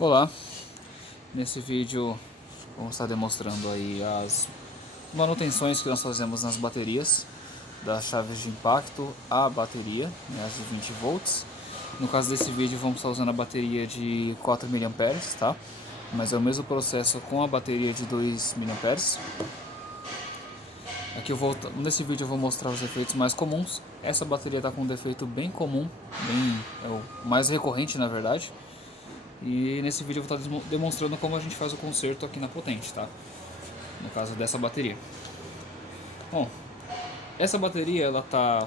Olá, nesse vídeo vamos estar demonstrando aí as manutenções que nós fazemos nas baterias das chaves de impacto à bateria, né, as de 20 volts. No caso desse vídeo vamos estar usando a bateria de 4 mA, tá? Mas é o mesmo processo com a bateria de 2 mA. Aqui nesse vídeo eu vou mostrar os defeitos mais comuns. Essa bateria está com um defeito bem comum, é o mais recorrente na verdade. E nesse vídeo eu vou estar demonstrando como a gente faz o conserto aqui na Potente, tá? No caso dessa bateria. Bom, essa bateria ela tá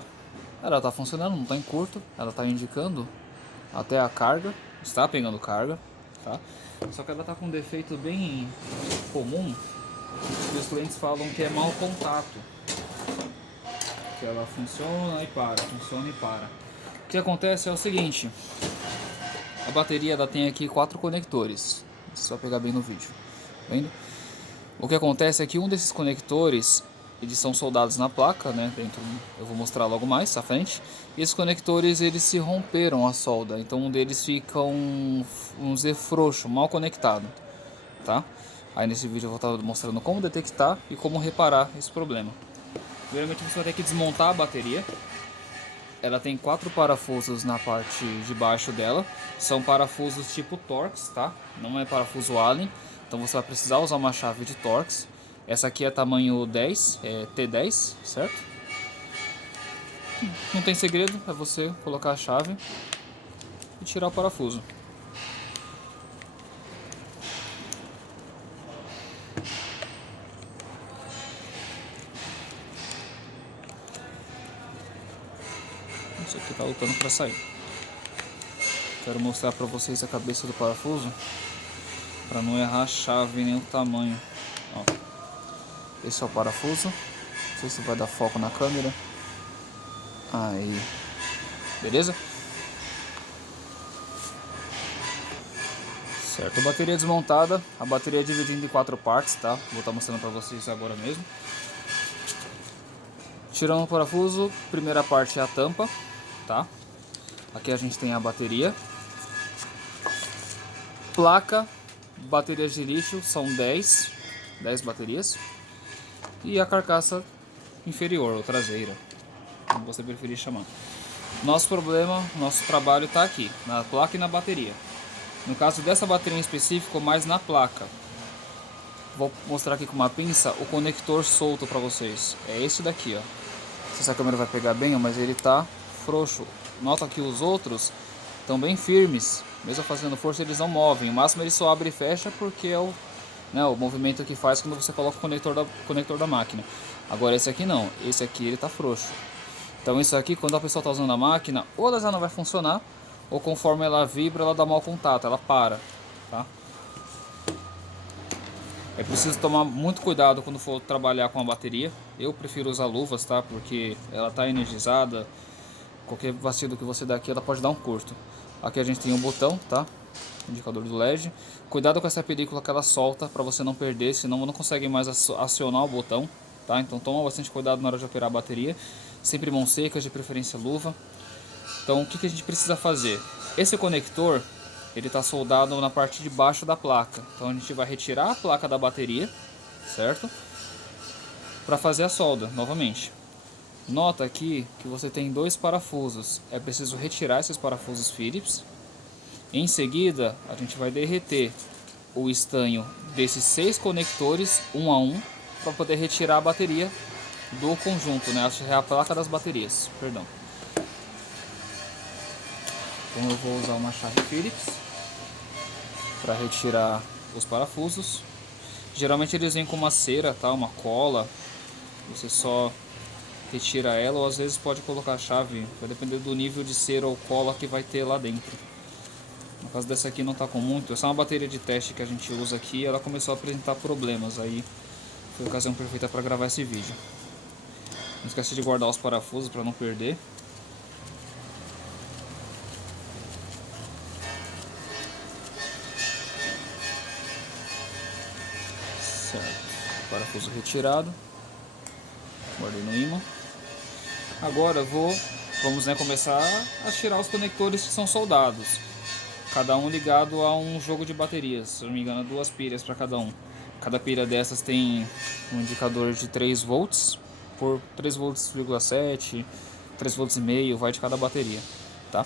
funcionando, não está em curto, ela está indicando até a carga, está pegando carga, tá? Só que ela está com um defeito bem comum, que os clientes falam que é mau contato, que ela funciona e para, funciona e para. O que acontece é o seguinte: a bateria ela tem aqui 4 conectores, só pegar bem no vídeo, tá vendo? O que acontece é que um desses conectores, eles são soldados na placa, né? Eu vou mostrar logo mais à frente. E esses conectores eles se romperam a solda, então um deles fica vamos dizer, frouxo, mal conectado, tá? Aí nesse vídeo eu vou estar mostrando como detectar e como reparar esse problema. Primeiramente você vai ter que desmontar a bateria. Ela tem 4 parafusos na parte de baixo dela. São parafusos tipo Torx, tá? Não é parafuso Allen. Então você vai precisar usar uma chave de Torx. Essa aqui é tamanho 10, é T10, certo? Não tem segredo, é você colocar a chave e tirar o parafuso. Isso aqui tá lutando para sair. Quero mostrar para vocês a cabeça do parafuso, para não errar a chave nem o tamanho. Ó, esse é o parafuso. Não sei se vai dar foco na câmera. Aí, beleza? Certo, bateria desmontada. A bateria é dividida em 4 partes, tá? Vou estar mostrando para vocês agora mesmo. Tirando o parafuso, primeira parte é a tampa, tá? Aqui a gente tem a bateria. Placa, baterias de lixo, são 10 baterias. E a carcaça inferior, ou traseira, como você preferir chamar. Nosso trabalho está aqui, na placa e na bateria. No caso dessa bateria em específico, mais na placa. Vou mostrar aqui com uma pinça o conector solto para vocês. É esse daqui, ó. Não sei se a câmera vai pegar bem, mas ele tá frouxo. Nota que os outros estão bem firmes. Mesmo fazendo força, eles não movem. O máximo ele só abre e fecha porque é o movimento que faz quando você coloca o conector da máquina. Agora esse aqui não. Esse aqui ele tá frouxo. Então isso aqui, quando a pessoa está usando a máquina, ou ela já não vai funcionar, ou conforme ela vibra, ela dá mau contato, ela para, tá? É preciso tomar muito cuidado quando for trabalhar com a bateria. Eu prefiro usar luvas, tá? Porque ela está energizada. Qualquer vacilo que você dá aqui, ela pode dar um curto. Aqui a gente tem um botão, tá? Indicador do LED. Cuidado com essa película que ela solta para você não perder, senão não consegue mais acionar o botão, tá? Então toma bastante cuidado na hora de operar a bateria. Sempre mãos secas, de preferência luva. Então o que a gente precisa fazer? Esse conector, ele está soldado na parte de baixo da placa. Então a gente vai retirar a placa da bateria, certo? Para fazer a solda novamente. Nota aqui que você tem 2 parafusos. É preciso retirar esses parafusos Phillips. Em seguida, a gente vai derreter o estanho desses 6 conectores, um a um, para poder retirar a bateria do conjunto, né? A placa das baterias, perdão. Então eu vou usar uma chave Phillips para retirar os parafusos. Geralmente eles vêm com uma cera, tá? Uma cola. Você só retira ela, ou às vezes pode colocar a chave, vai depender do nível de cera ou cola que vai ter lá dentro. No caso dessa aqui não está com muito, essa é uma bateria de teste que a gente usa aqui, ela começou a apresentar problemas, aí foi a ocasião perfeita para gravar esse vídeo. Não esquece de guardar os parafusos para não perder. Certo, parafuso retirado, guardei no ímã. Agora vamos começar a tirar os conectores que são soldados. cada um ligado a um jogo de baterias, se não me engano, 2 pilhas para cada um. Cada pilha dessas tem um indicador de 3 volts por 3 volts,7, 3 volts e meio, vai de cada bateria, tá?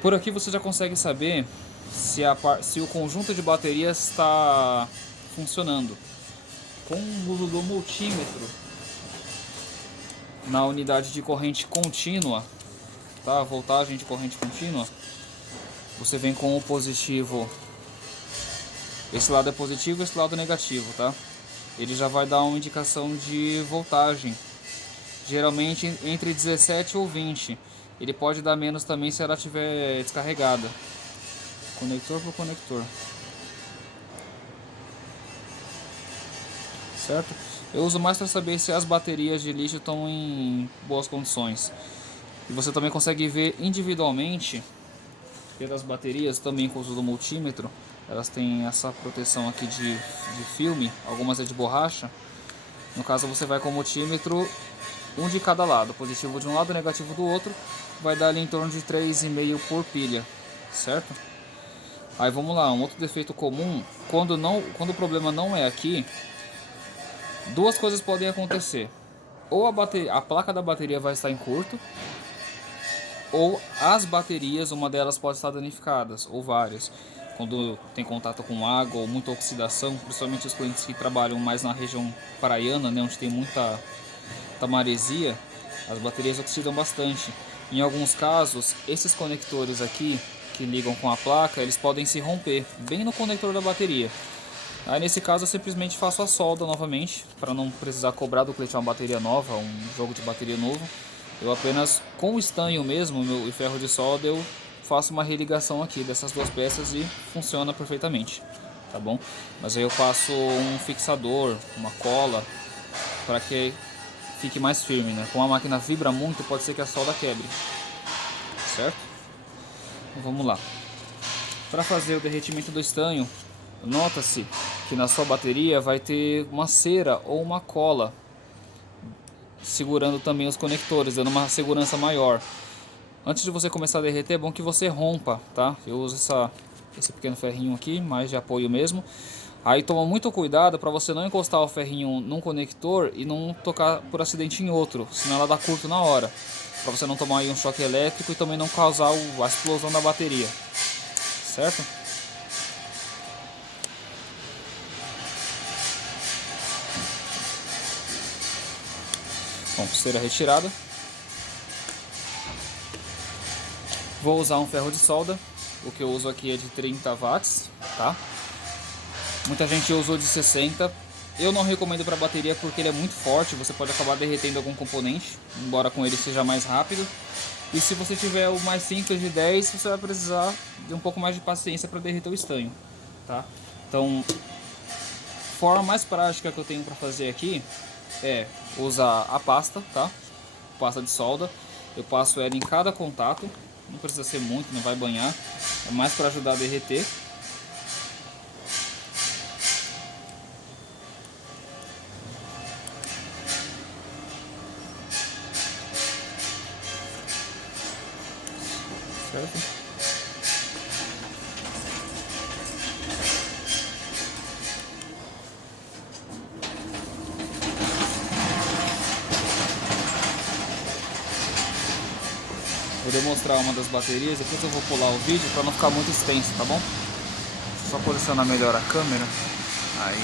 Por aqui você já consegue saber se o conjunto de baterias está funcionando. Com o uso do multímetro na unidade de corrente contínua, tá? Voltagem de corrente contínua, você vem com o positivo, esse lado é positivo e esse lado é negativo, tá? Ele já vai dar uma indicação de voltagem, geralmente entre 17 ou 20. Ele pode dar menos também se ela estiver descarregada. Conector por conector, certo? Eu uso mais para saber se as baterias de lítio estão em boas condições. E você também consegue ver individualmente pelas baterias, também com o uso do multímetro. Elas têm essa proteção aqui de filme, algumas é de borracha. No caso você vai com o multímetro, um de cada lado, positivo de um lado, negativo do outro. Vai dar ali em torno de 3,5 por pilha, certo? Aí vamos lá, um outro defeito comum, quando o problema não é aqui, duas coisas podem acontecer. Ou a placa da bateria vai estar em curto, ou as baterias, uma delas pode estar danificadas, ou várias. Quando tem contato com água ou muita oxidação, principalmente os clientes que trabalham mais na região praiana, né, onde tem muita maresia, as baterias oxidam bastante. Em alguns casos, esses conectores aqui, que ligam com a placa, eles podem se romper, bem no conector da bateria. Aí nesse caso eu simplesmente faço a solda novamente, para não precisar cobrar do cliente uma bateria nova, um jogo de bateria novo. Eu apenas, com o estanho mesmo, e ferro de solda, eu faço uma religação aqui dessas duas peças e funciona perfeitamente, tá bom? Mas aí eu passo um fixador, uma cola, para que fique mais firme, né? Como a máquina vibra muito, pode ser que a solda quebre, certo? Então vamos lá. Para fazer o derretimento do estanho, nota-se que na sua bateria vai ter uma cera ou uma cola segurando também os conectores, dando uma segurança maior. Antes de você começar a derreter, é bom que você rompa, tá? Eu uso esse pequeno ferrinho aqui, mais de apoio mesmo. Aí toma muito cuidado para você não encostar o ferrinho num conector e não tocar por acidente em outro, senão ela dá curto na hora. Para você não tomar aí um choque elétrico e também não causar a explosão da bateria, certo? Bom, cera retirada. Vou usar um ferro de solda. O que eu uso aqui é de 30 watts, tá? Muita gente usou de 60. Eu não recomendo para bateria porque ele é muito forte, você pode acabar derretendo algum componente, embora com ele seja mais rápido. E se você tiver o mais simples de 10, você vai precisar de um pouco mais de paciência para derreter o estanho, tá? Então, a forma mais prática que eu tenho para fazer aqui é usar a pasta, tá? Pasta de solda. Eu passo ela em cada contato, não precisa ser muito, não vai banhar, é mais para ajudar a derreter. Certo? Vou demonstrar uma das baterias, depois eu vou pular o vídeo para não ficar muito extenso, tá bom? Só posicionar melhor a câmera. Aí,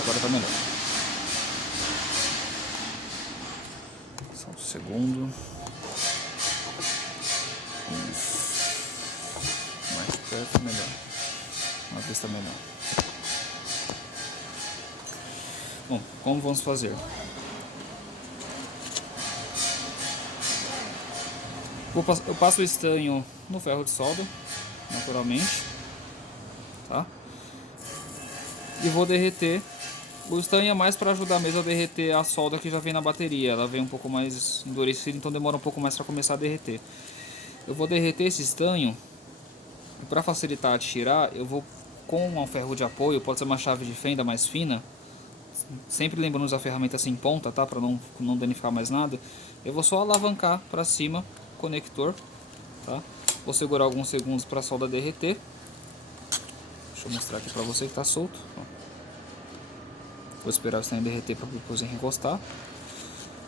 agora tá melhor. Só um segundo. Isso. Mais perto, melhor. Uma vista melhor. Bom, como vamos fazer? Eu passo o estanho no ferro de solda, naturalmente, tá? E vou derreter. O estanho é mais para ajudar mesmo a derreter a solda que já vem na bateria. Ela vem um pouco mais endurecida, então demora um pouco mais para começar a derreter. Eu vou derreter esse estanho e para facilitar a tirar, eu vou com um ferro de apoio, pode ser uma chave de fenda mais fina, sempre lembrando de usar a ferramenta sem ponta, tá? Para não danificar mais nada. Eu vou só alavancar para cima o conector, tá? Vou segurar alguns segundos para a solda derreter. Deixa eu mostrar aqui para você que está solto. Vou esperar o estanho derreter para depois encostar.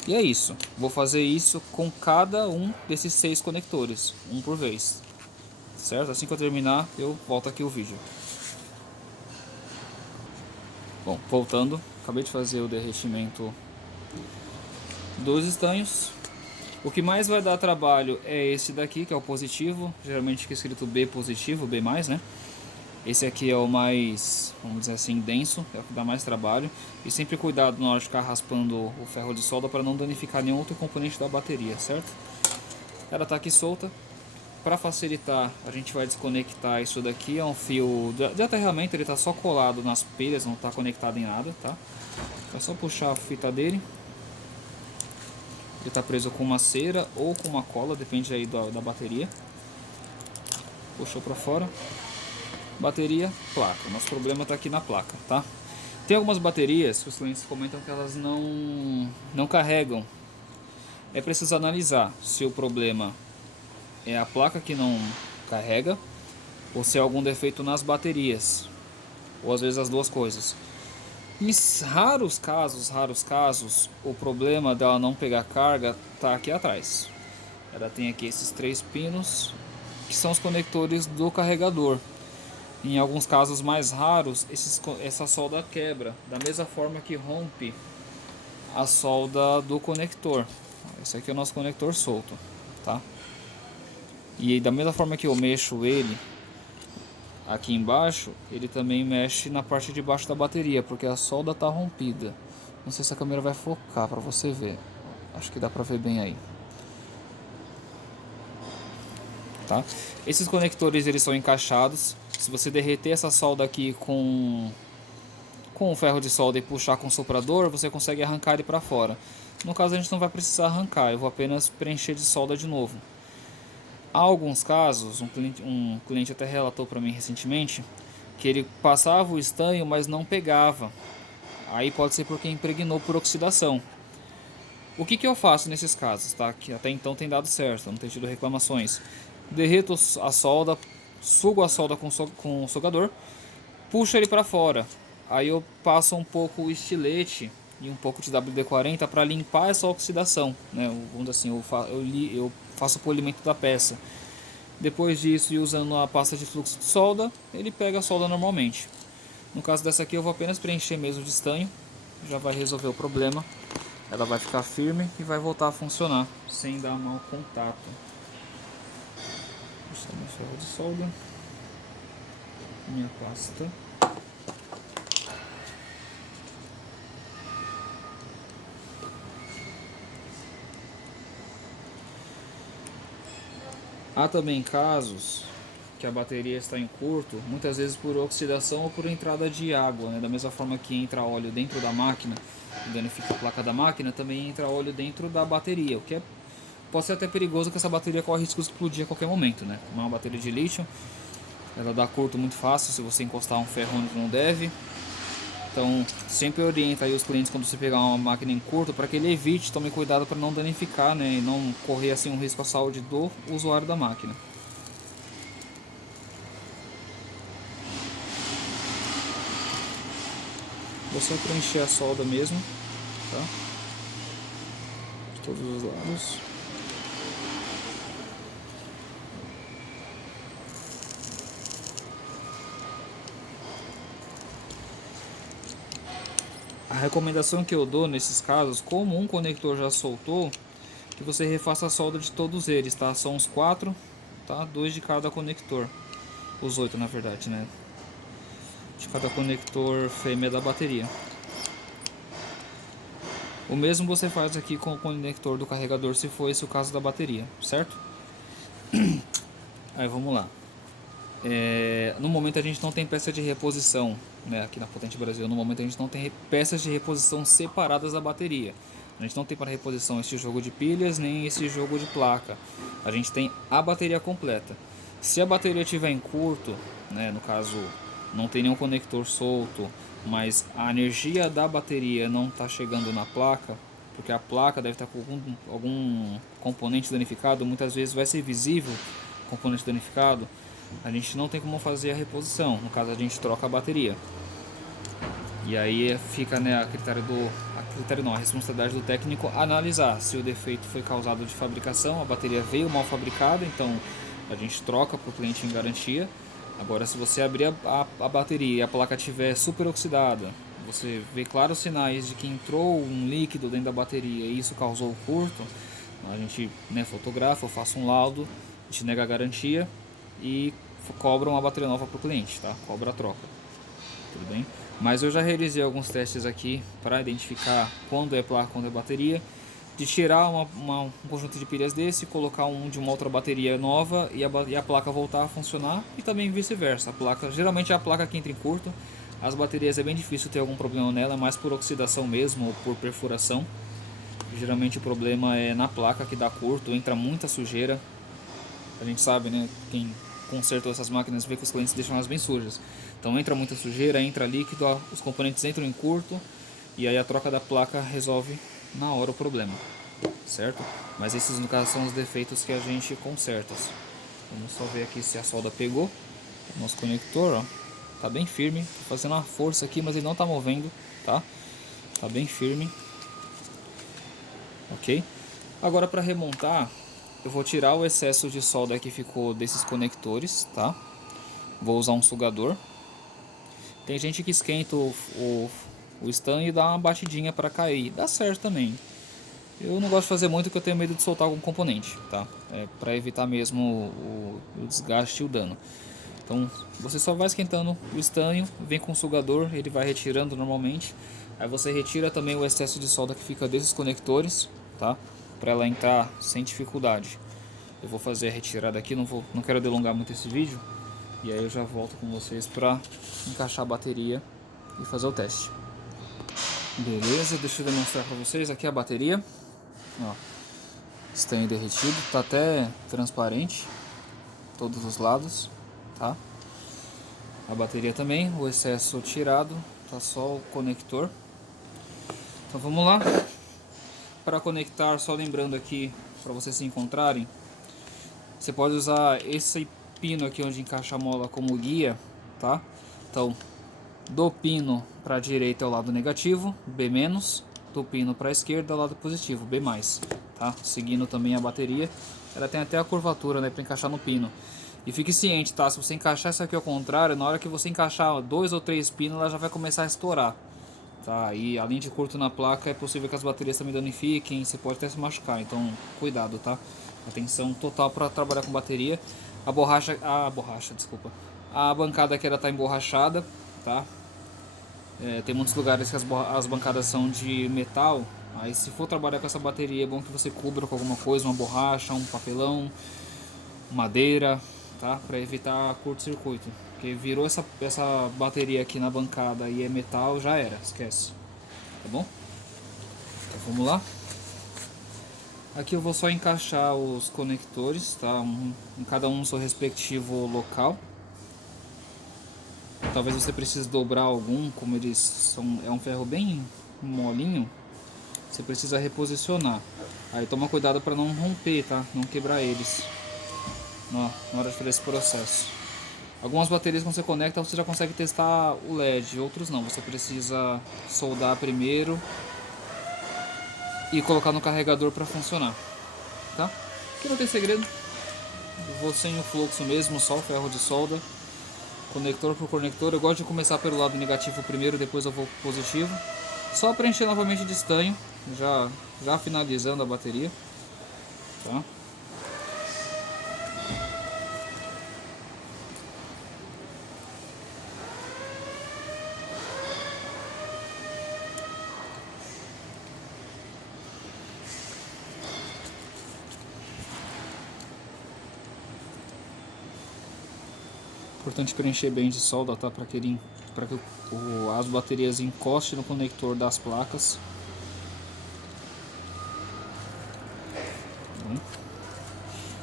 E é isso. Vou fazer isso com cada um desses 6 conectores, um por vez. Certo? Assim que eu terminar, eu volto aqui o vídeo. Bom, voltando, acabei de fazer o derretimento dos estanhos. O que mais vai dar trabalho é esse daqui, que é o positivo, geralmente fica escrito B positivo, B+, né? Esse aqui é o mais, vamos dizer assim, denso, é o que dá mais trabalho. E sempre cuidado na hora de ficar raspando o ferro de solda para não danificar nenhum outro componente da bateria, certo? Ela está aqui solta. Para facilitar, a gente vai desconectar isso daqui, é um fio de aterramento, ele está só colado nas pilhas, não está conectado em nada, tá? É só puxar a fita dele. Ele está preso com uma cera ou com uma cola, depende aí da bateria. Puxou para fora. Bateria, placa. Nosso problema está aqui na placa, tá? Tem algumas baterias que os clientes comentam que elas não carregam. É preciso analisar se o problema é a placa que não carrega ou se é algum defeito nas baterias, ou às vezes as duas coisas. Em raros casos, o problema dela não pegar carga tá aqui atrás. Ela tem aqui esses 3 pinos que são os conectores do carregador. Em alguns casos mais raros, essa solda quebra, da mesma forma que rompe a solda do conector. Esse aqui é o nosso conector solto, tá? E da mesma forma que eu mexo ele aqui embaixo, ele também mexe na parte de baixo da bateria, porque a solda está rompida. Não sei se a câmera vai focar para você ver. Acho que dá para ver bem aí. Tá? Esses conectores eles são encaixados. Se você derreter essa solda aqui com o ferro de solda e puxar com o soprador, você consegue arrancar ele para fora. No caso a gente não vai precisar arrancar, eu vou apenas preencher de solda de novo. Há alguns casos, um cliente até relatou para mim recentemente, que ele passava o estanho, mas não pegava. Aí pode ser porque impregnou por oxidação. O que eu faço nesses casos, tá? Que até então tem dado certo, não tem tido reclamações. Derreto a solda, sugo a solda com o sugador, puxo ele para fora. Aí eu passo um pouco o estilete e um pouco de WD-40 para limpar essa oxidação, né? Vamos assim, eu faço o polimento da peça. Depois disso, e usando a pasta de fluxo de solda, ele pega a solda normalmente. No caso dessa aqui, eu vou apenas preencher mesmo de estanho, já vai resolver o problema. Ela vai ficar firme e vai voltar a funcionar sem dar mau contato. Puxar meu ferro de solda, minha pasta. Há também casos que a bateria está em curto, muitas vezes por oxidação ou por entrada de água, né? Da mesma forma que entra óleo dentro da máquina e danifica a placa da máquina, também entra óleo dentro da bateria, o que pode ser até perigoso, que essa bateria corre risco de explodir a qualquer momento, né? Como é uma bateria de lítio, ela dá curto muito fácil se você encostar um ferro onde não deve. Então sempre orienta aí os clientes quando você pegar uma máquina em curto para que ele evite, tome cuidado para não danificar, né, e não correr assim um risco à saúde do usuário da máquina. Vou só preencher a solda mesmo, tá? De todos os lados. A recomendação que eu dou nesses casos, como um conector já soltou, que você refaça a solda de todos eles, tá? São os 4, tá? 2 de cada conector. Os 8 na verdade, né? De cada conector fêmea da bateria. O mesmo você faz aqui com o conector do carregador, se for esse o caso da bateria, certo? Aí vamos lá. No momento a gente não tem peça de reposição, né? Aqui na Potente Brasil, no momento a gente não tem peças de reposição separadas da bateria. A gente não tem para reposição esse jogo de pilhas nem esse jogo de placa. A gente tem a bateria completa. Se a bateria estiver em curto, né, no caso não tem nenhum conector solto, mas a energia da bateria não está chegando na placa, porque a placa deve estar com algum componente danificado, muitas vezes vai ser visível componente danificado, a gente não tem como fazer a reposição. No caso, a gente troca a bateria. E aí fica, né, a responsabilidade do técnico analisar se o defeito foi causado de fabricação, a bateria veio mal fabricada, então a gente troca para o cliente em garantia. Agora, se você abrir a bateria e a placa estiver super oxidada, você vê claros sinais de que entrou um líquido dentro da bateria e isso causou o curto, a gente, né, fotografa, eu faço um laudo, a gente nega a garantia e cobra uma bateria nova para o cliente, tá? Cobra a troca, tudo bem? Mas eu já realizei alguns testes aqui para identificar quando é placa, quando é bateria, de tirar um conjunto de pilhas desse, colocar um de uma outra bateria nova e a placa voltar a funcionar, e também vice-versa. A placa, geralmente é a placa que entra em curto, as baterias é bem difícil ter algum problema nela, mais por oxidação mesmo ou por perfuração. Geralmente o problema é na placa que dá curto, entra muita sujeira. A gente sabe, né, quem consertou essas máquinas vê que os clientes deixam elas bem sujas. Então entra muita sujeira, entra líquido, os componentes entram em curto e aí a troca da placa resolve na hora o problema, certo? Mas esses no caso são os defeitos que a gente conserta. Vamos só ver aqui se a solda pegou. Nosso conector, ó, tá bem firme, tô fazendo uma força aqui, mas ele não tá movendo, tá? Tá bem firme. Ok? Agora para remontar, eu vou tirar o excesso de solda que ficou desses conectores, tá? Vou usar um sugador. Tem gente que esquenta o estanho e dá uma batidinha para cair. Dá certo também. Eu não gosto de fazer muito porque eu tenho medo de soltar algum componente, tá? Para evitar mesmo o desgaste e o dano. Então você só vai esquentando o estanho, vem com o sugador, ele vai retirando normalmente. Aí você retira também o excesso de solda que fica desses conectores, tá? Para ela entrar sem dificuldade. Eu vou fazer a retirada aqui, não quero delongar muito esse vídeo. E aí eu já volto com vocês para encaixar a bateria e fazer o teste. Beleza, deixa eu demonstrar para vocês aqui a bateria. Ó, estanho derretido, tá até transparente, todos os lados, tá? A bateria também, o excesso tirado, tá só o conector. Então vamos lá. Para conectar, só lembrando aqui, para vocês se encontrarem, você pode usar esse pino aqui onde encaixa a mola como guia, tá? Então, do pino para a direita é o lado negativo, B-, do pino para a esquerda é o lado positivo, B+, tá? Seguindo também a bateria, ela tem até a curvatura, né, para encaixar no pino. E fique ciente, tá? Se você encaixar isso aqui ao contrário, na hora que você encaixar 2 ou 3 pinos, ela já vai começar a estourar, tá? E além de curto na placa, é possível que as baterias também danifiquem, você pode até se machucar, então cuidado, tá? Atenção total para trabalhar com bateria. Desculpa. A bancada aqui ela tá emborrachada, tá? Tem muitos lugares que as bancadas são de metal. Aí se for trabalhar com essa bateria é bom que você cubra com alguma coisa, uma borracha, um papelão, madeira, tá? Para evitar curto-circuito. Porque virou essa bateria aqui na bancada e é metal, já era, esquece. Tá bom? Então vamos lá. Aqui eu vou só encaixar os conectores, tá? Em cada um no seu respectivo local. Talvez você precise dobrar algum, como é um ferro bem molinho, você precisa reposicionar. Aí toma cuidado para não romper, tá? Não quebrar eles na hora de fazer esse processo. Algumas baterias quando você conecta você já consegue testar o LED, outros não. Você precisa soldar primeiro e colocar no carregador para funcionar, tá? Aqui não tem segredo. Eu vou sem o fluxo mesmo, só o ferro de solda. Conector por conector, eu gosto de começar pelo lado negativo primeiro, depois eu vou pro positivo. Só preencher novamente de estanho, já finalizando a bateria, tá? Importante preencher bem de solda, tá? Para que as baterias encostem no conector das placas.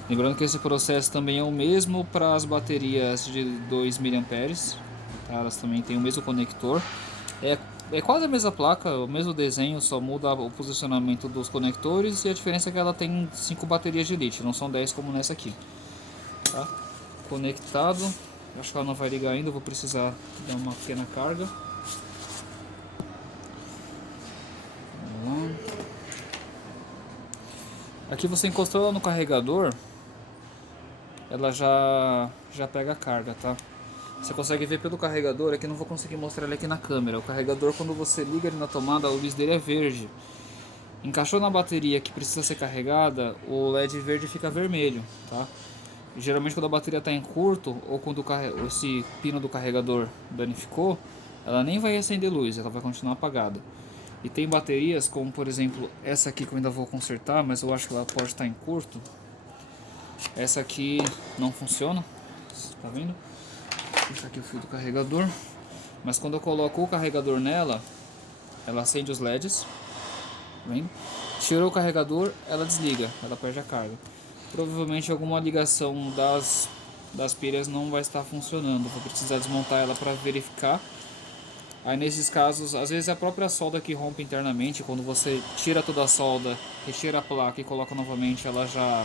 Lembrando que esse processo também é o mesmo para as baterias de 2 mA, tá? Elas também têm o mesmo conector. É quase a mesma placa, o mesmo desenho, só muda o posicionamento dos conectores e a diferença é que ela tem 5 baterias de lítio, não são 10 como nessa aqui. Tá? Conectado. Acho que ela não vai ligar ainda, vou precisar dar uma pequena carga. Vamos lá. Aqui você encostou ela no carregador, ela já pega a carga, tá? Você consegue ver pelo carregador, aqui não vou conseguir mostrar ele aqui na câmera. O carregador, quando você liga ele na tomada, a luz dele é verde. Encaixou na bateria que precisa ser carregada, o LED verde fica vermelho, tá? Geralmente quando a bateria está em curto ou quando esse pino do carregador danificou, ela nem vai acender luz, ela vai continuar apagada. E tem baterias como por exemplo essa aqui que eu ainda vou consertar, mas eu acho que ela pode estar em curto. Essa aqui não funciona, tá vendo? Vou puxar aqui o fio do carregador. Mas quando eu coloco o carregador nela, ela acende os LEDs, tá vendo? Tirou o carregador, ela desliga, ela perde a carga. Provavelmente alguma ligação das pilhas não vai estar funcionando. Vou precisar desmontar ela para verificar. Aí nesses casos, às vezes é a própria solda que rompe internamente. Quando você tira toda a solda, retira a placa e coloca novamente, ela já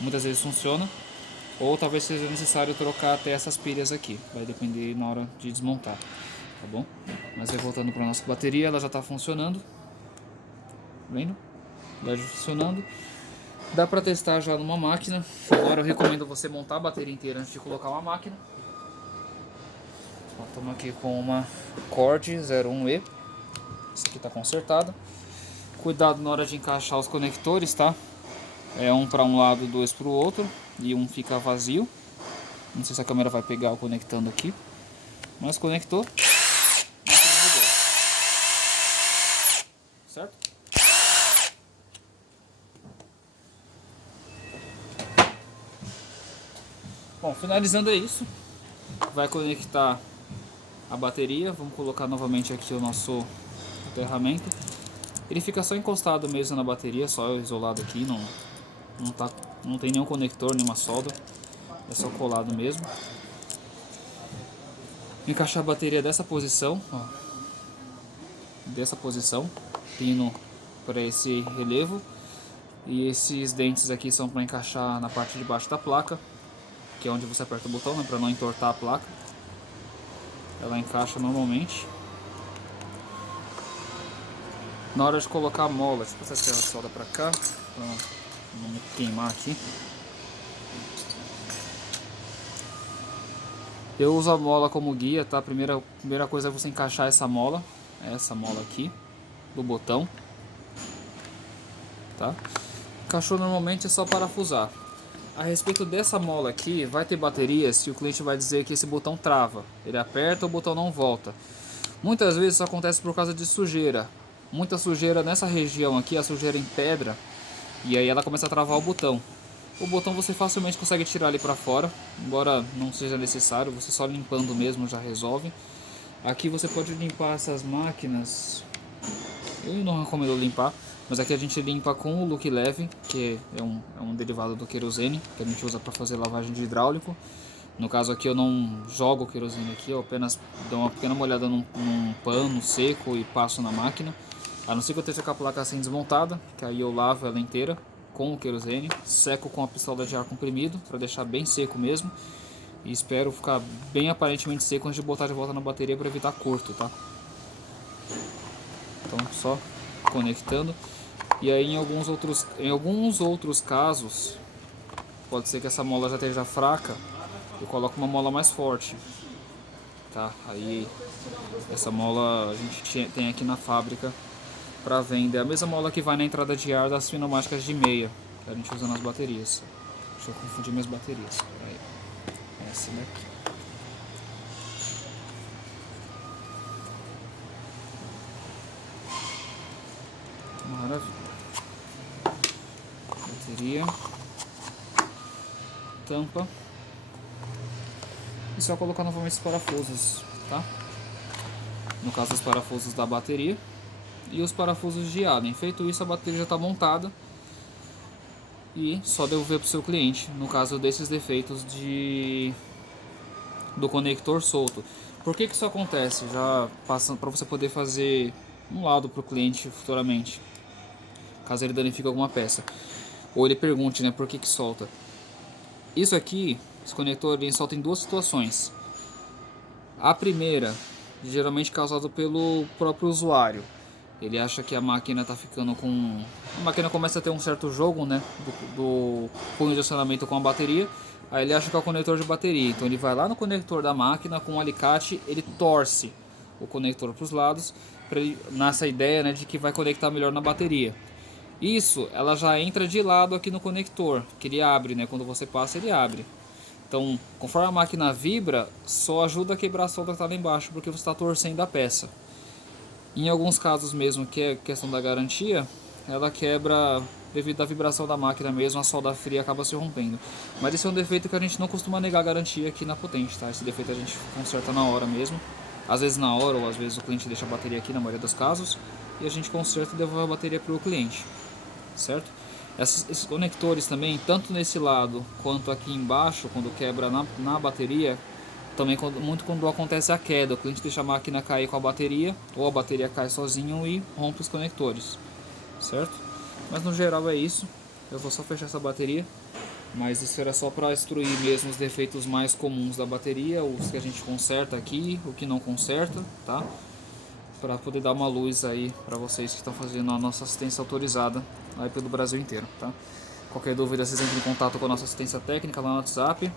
muitas vezes funciona. Ou talvez seja necessário trocar até essas pilhas aqui. Vai depender na hora de desmontar, tá bom? Mas aí voltando para nossa bateria, ela já está funcionando. Vendo? LED funcionando. Dá para testar já numa máquina. Agora eu recomendo você montar a bateria inteira antes de colocar uma máquina. Estamos aqui com uma Cord 01E. Essa aqui está consertada. Cuidado na hora de encaixar os conectores, tá? É um para um lado, dois para o outro. E um fica vazio. Não sei se a câmera vai pegar o conectando aqui. Mas conectou. Certo? Bom, finalizando é isso. Vai conectar a bateria. Vamos colocar novamente aqui o nosso aterramento. Ele fica só encostado mesmo na bateria, só isolado aqui, não tem nenhum conector, nenhuma solda. É só colado mesmo. Encaixar a bateria dessa posição, ó. Dessa posição, pino para esse relevo. E esses dentes aqui são para encaixar na parte de baixo da placa, que é onde você aperta o botão, né, para não entortar a placa. Ela encaixa normalmente. Na hora de colocar a mola, deixa eu passar essa solda para cá, para não me queimar aqui. Eu uso a mola como guia, tá? Primeira coisa é você encaixar essa mola aqui do botão, tá? Encaixou normalmente, é só parafusar. A respeito dessa mola aqui, vai ter baterias que o cliente vai dizer que esse botão trava. Ele aperta, o botão não volta. Muitas vezes isso acontece por causa de sujeira. Muita sujeira nessa região aqui, a sujeira em pedra, e aí ela começa a travar o botão. O botão você facilmente consegue tirar ele para fora, embora não seja necessário, você só limpando mesmo já resolve. Aqui você pode limpar essas máquinas, eu não recomendo limpar, mas aqui a gente limpa com o Look Leve, que é um derivado do querosene, que a gente usa para fazer lavagem de hidráulico. No caso aqui eu não jogo o querosene aqui, eu apenas dou uma pequena molhada num pano seco e passo na máquina. A não ser que eu esteja com a placa assim desmontada, que aí eu lavo ela inteira com o querosene, seco com a pistola de ar comprimido, para deixar bem seco mesmo. E espero ficar bem aparentemente seco antes de botar de volta na bateria para evitar curto, tá? Então só conectando. E aí em alguns outros casos, pode ser que essa mola já esteja fraca, eu coloco uma mola mais forte, tá? Aí essa mola a gente tem aqui na fábrica para venda. É a mesma mola que vai na entrada de ar das pneumáticas de meia que a gente usa nas baterias. Deixa eu confundir minhas baterias. Aí, essa daqui. Maravilha. Bateria. Tampa. E só colocar novamente os parafusos, tá? No caso, os parafusos da bateria e os parafusos de Allen. Feito isso, a bateria já está montada e só devolver para o seu cliente, no caso desses defeitos do conector solto. Por que isso acontece? Já passando para você poder fazer um laudo para o cliente futuramente, caso ele danifique alguma peça, ou ele pergunte, né, por que solta. Isso aqui, esse conector, ele só tem duas situações. A primeira, geralmente causada pelo próprio usuário. Ele acha que a máquina está ficando com... A máquina começa a ter um certo jogo, né, do condicionamento com a bateria. Aí ele acha que é o conector de bateria. Então ele vai lá no conector da máquina com um alicate, ele torce o conector para os lados, nessa ideia, né, de que vai conectar melhor na bateria. Isso, ela já entra de lado aqui no conector, que ele abre, né, quando você passa ele abre. Então, conforme a máquina vibra, só ajuda a quebrar a solda que está lá embaixo, porque você está torcendo a peça. Em alguns casos mesmo, que é questão da garantia, ela quebra devido à vibração da máquina mesmo, a solda fria acaba se rompendo. Mas esse é um defeito que a gente não costuma negar garantia aqui na Potente, tá? Esse defeito a gente conserta na hora mesmo. Às vezes na hora, ou às vezes o cliente deixa a bateria aqui, na maioria dos casos, e a gente conserta e devolve a bateria para o cliente, certo? Esses conectores também, tanto nesse lado quanto aqui embaixo, quando quebra na bateria, também muito quando acontece a queda, o cliente deixa a máquina cair com a bateria, ou a bateria cai sozinho e rompe os conectores, certo? Mas no geral é isso, eu vou só fechar essa bateria, mas isso era só para instruir mesmo os defeitos mais comuns da bateria, os que a gente conserta aqui, o que não conserta, tá? Para poder dar uma luz aí para vocês que estão fazendo a nossa assistência autorizada aí pelo Brasil inteiro, tá? Qualquer dúvida, vocês entrem em contato com a nossa assistência técnica lá no WhatsApp.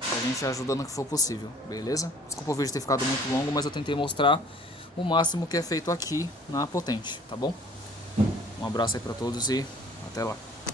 A gente ajuda no que for possível, beleza? Desculpa o vídeo ter ficado muito longo, mas eu tentei mostrar o máximo que é feito aqui na Potente, tá bom? Um abraço aí pra todos e até lá.